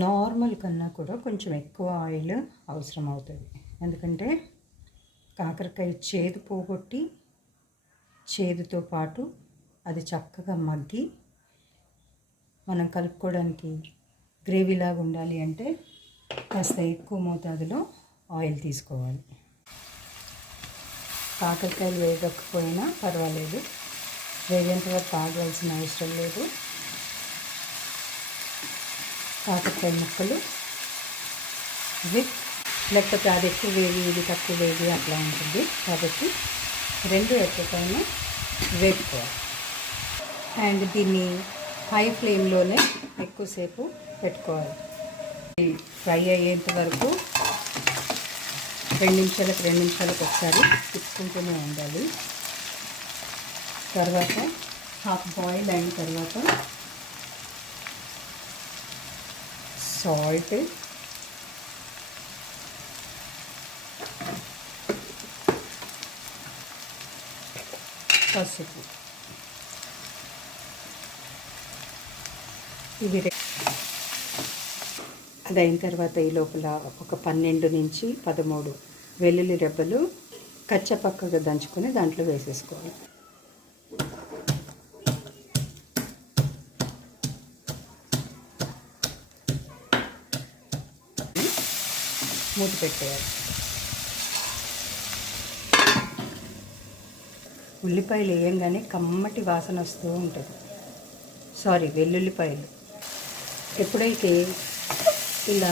Normal కన్నా కూడా కొంచెం ఎక్కువ ఆయిల్ అవసరం అవుతుంది. ఎందుకంటే కాకరకాయ చేదు పోగొట్టి చేదుతో పాటు అది చక్కగా మగ్గి మనం కలుపుకోవడానికి గ్రేవీలాగా ఉండాలి అంటే కాస్త ఎక్కువ మోతాదులో ఆయిల్ తీసుకోవాలి. కాకరకాయలు వేగకపోయినా పర్వాలేదు, వేగేంత వరకు ఆగాల్సిన అవసరం లేదు. కాకరకాయ ముక్కలు లేకపోతే అది ఎక్కువ వేగి ఇది తక్కువ వేగి అట్లా ఉంటుంది. కాబట్టి రెండు ఎప్పటికైనా వేపుకోవాలి. అండ్ దీన్ని హై ఫ్లేమ్లోనే ఎక్కువసేపు పెట్టుకోవాలి. ఫ్రై అయ్యేంత వరకు 2 నిమిషాలకు ఒకసారి తిప్పుకుంటూనే ఉండాలి. తర్వాత హాఫ్ బాయిల్ అయిన తర్వాత సాల్ట్, పసుపు ఇవి అది అయిన తర్వాత ఈ లోపల ఒక 12 నుంచి 13 వెల్లుల్లి రెబ్బలు కచ్చపక్కగా దంచుకొని దాంట్లో వేసేసుకోవాలి. మూత పెట్టేయాలి. ఉల్లిపాయలు వేయంగానే కమ్మటి వాసన వస్తూ ఉంటుంది. వెల్లుల్లిపాయలు ఎప్పుడైతే ఇలా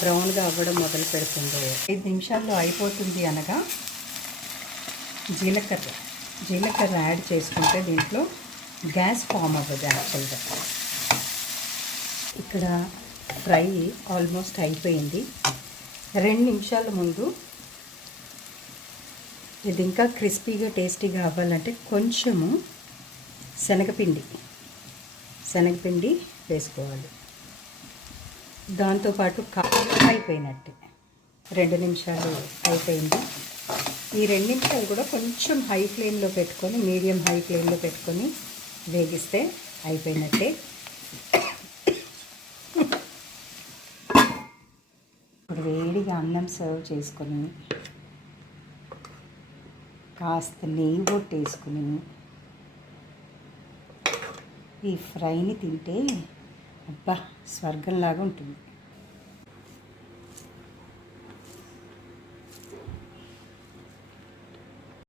బ్రౌన్గా అవ్వడం మొదలు పెడుతుందో 5 నిమిషాల్లో అయిపోతుంది అనగా జీలకర్ర యాడ్ చేసుకుంటే దీంట్లో గ్యాస్ ఫామ్ అవ్వదు. యాక్చువల్గా ఇక్కడ ఫ్రై ఆల్మోస్ట్ అయిపోయింది. 2 నిమిషాల ముందు ఇది ఇంకా క్రిస్పీగా టేస్టీగా అవ్వాలంటే కొంచెము శనగపిండి వేసుకోవాలి. దాంతోపాటు అయిపోయినట్టే 2 నిమిషాలు అయిపోయింది. ఈ 2 నిమిషాలు కూడా కొంచెం హై ఫ్లేమ్లో పెట్టుకొని మీడియం హై ఫ్లేమ్లో పెట్టుకొని వేగిస్తే అయిపోయినట్టే. ఇప్పుడు వేడిగా అన్నం సర్వ్ చేసుకొని కాస్త నెయ్యి బొట్టేసుకుని ఈ ఫ్రైని తింటే అబ్బా స్వర్గంలాగా ఉంటుంది.